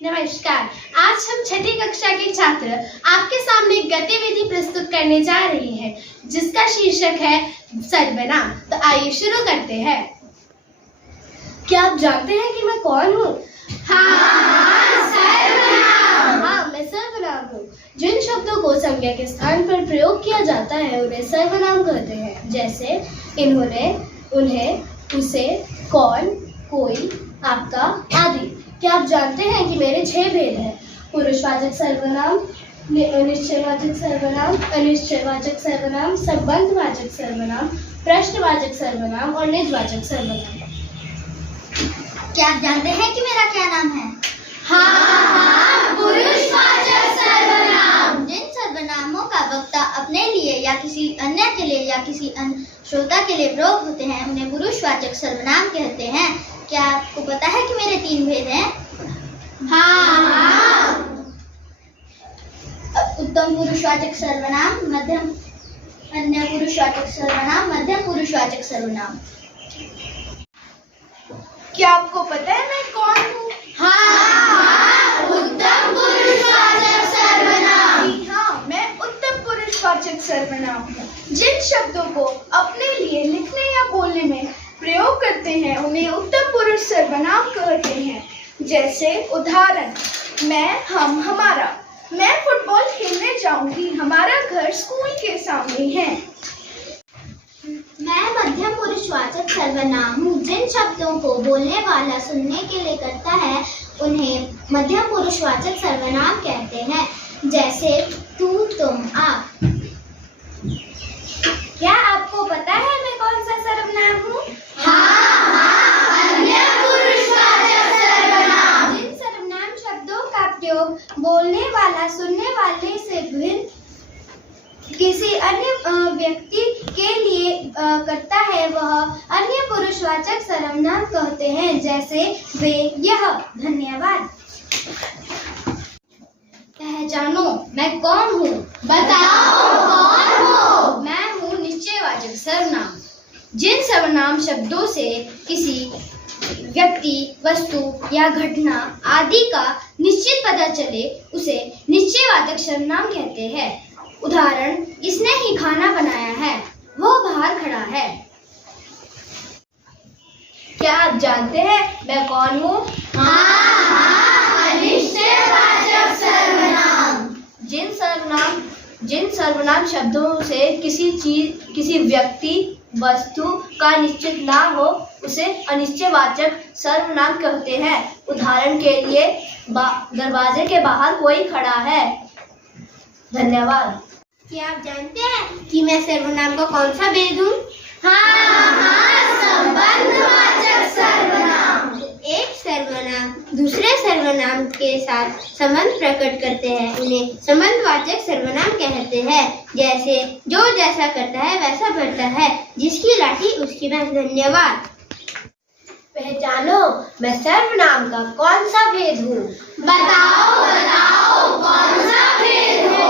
नमस्कार। आज हम छठी कक्षा के छात्र आपके सामने एक गतिविधि प्रस्तुत करने जा रहे हैं जिसका शीर्षक है सर्वनाम। तो आइए शुरू करते हैं। क्या आप जानते हैं कि मैं कौन हूँ? सर्वनाम। हाँ, मैं सर्वनाम हूँ। जिन शब्दों को संज्ञा के स्थान पर प्रयोग किया जाता है उन्हें सर्वनाम कहते हैं, जैसे इन्होंने, उन्हें, उसे, कौन, कोई, आपका आदि। क्या आप जानते हैं कि मेरे 6 भेद हैं? पुरुषवाचक सर्वनाम, निश्चयवाचक सर्वनाम, अनिश्चयवाचक सर्वनाम, संबंधवाचक सर्वनाम, प्रश्नवाचक सर्वनाम और निजवाचक सर्वनाम। क्या आप जानते हैं कि मेरा क्या नाम है? हाँ, पुरुषवाचक सर्वनाम। जिन सर्वनामों का वक्ता अपने लिए या किसी अन्य के लिए या किसी अन्य श्रोता के लिए प्रयोग होते हैं उन्हें पुरुषवाचक सर्वनाम कहते हैं। क्या आपको पता है कि मेरे 3 भेद हैं? हाँ। उत्तम पुरुषवाचक सर्वनाम, मध्यम अन्य पुरुषवाचक सर्वनाम, मध्यम पुरुषवाचक सर्वनाम। क्या आपको पता है मैं कौन हूँ? हाँ, उत्तम पुरुषवाचक सर्वनाम। हाँ, मैं उत्तम पुरुषवाचक सर्वनाम हूँ। जिन शब्दों को अपने लिए लिखने या बोलने में प्रयोग करते हैं उन्हें उत्तम पुरुष सर्वनाम कहते हैं। जैसे उदाहरण, मैं, हम, हमारा। मैं फुटबॉल खेलने जाऊंगी, हमारा घर स्कूल के सामने है। मैं मध्यम पुरुषवाचक सर्वनाम हूँ। जिन शब्दों को बोलने वाला सुनने के लिए करता है उन्हें मध्यम पुरुषवाचक सर्वनाम कहते हैं। जैसे तू, तुम, आप। क्या आपको पता है मैं कौन सा सर्वनाम हूँ? अन्य पुरुषवाचक सर्वनाम। जिन सर्वनाम शब्दों का प्रयोग बोलने वाला सुनने वाले से भिन्न किसी अन्य व्यक्ति के लिए करता है वह अन्य पुरुषवाचक सर्वनाम कहते हैं। जैसे वे, यह। धन्यवाद। पहचानो, मैं कौन हूँ? बताओ, कौन हो? मैं हूँ निश्चयवाचक सर्वनाम। जिन सर्वनाम शब्दों से किसी व्यक्ति, वस्तु या घटना आदि का निश्चित पता चले उसे निश्चयवाचक सर्वनाम कहते हैं। उदाहरण, इसने ही खाना बनाया है, वो बाहर खड़ा है। क्या आप जानते हैं मैं कौन हूँ? अनिश्चयवाचक सर्वनाम। जिन सर्वनाम शब्दों से किसी चीज, किसी व्यक्ति, वस्तु का निश्चित ना हो उसे अनिश्चयवाचक सर्वनाम कहते हैं। उदाहरण के लिए, दरवाजे के बाहर कोई खड़ा है। धन्यवाद। क्या आप जानते हैं कि मैं सर्वनाम का कौन सा भेद हूँ? संबंधवाचक सर्वनाम। एक सर्वनाम दूसरे सर्वनाम के साथ संबंध प्रकट करते हैं उन्हें संबंधवाचक सर्वनाम कहते हैं। जैसे जो जैसा करता है वैसा बढ़ता है, जिसकी लाठी उसकी भैंस। धन्यवाद। पहचानो, मैं सर्वनाम का कौन सा भेद हूँ? बताओ, कौन सा भेद हो?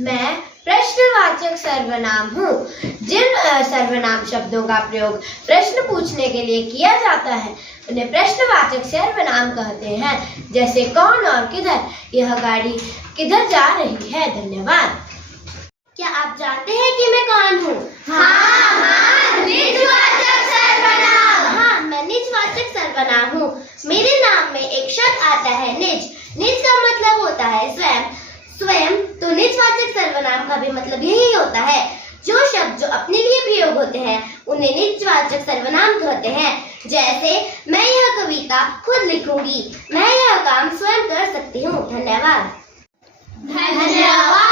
मैं प्रश्नवाचक सर्वनाम हूँ। जिन सर्वनाम शब्दों का प्रयोग प्रश्न पूछने के लिए किया जाता है उन्हें प्रश्नवाचक सर्वनाम कहते हैं। जैसे कौन और किधर, यह गाड़ी किधर जा रही है। धन्यवाद। क्या आप जानते हैं कि मैं कौन हूँ? निजवाचक सर्वनाम। हाँ, मैं निजवाचक सर्वनाम हूँ। मेरे नाम में एक शब्द आता है निज। निज का मतलब होता है स्वयं। स्वयं तो निजवाचक सर्वनाम का भी मतलब यही होता है। जो शब्द जो अपने लिए प्रयोग होते हैं उन्हें निजवाचक सर्वनाम कहते हैं। जैसे मैं यह कविता खुद लिखूंगी, मैं यह काम स्वयं कर सकती हूँ। धन्यवाद। धन्यवाद।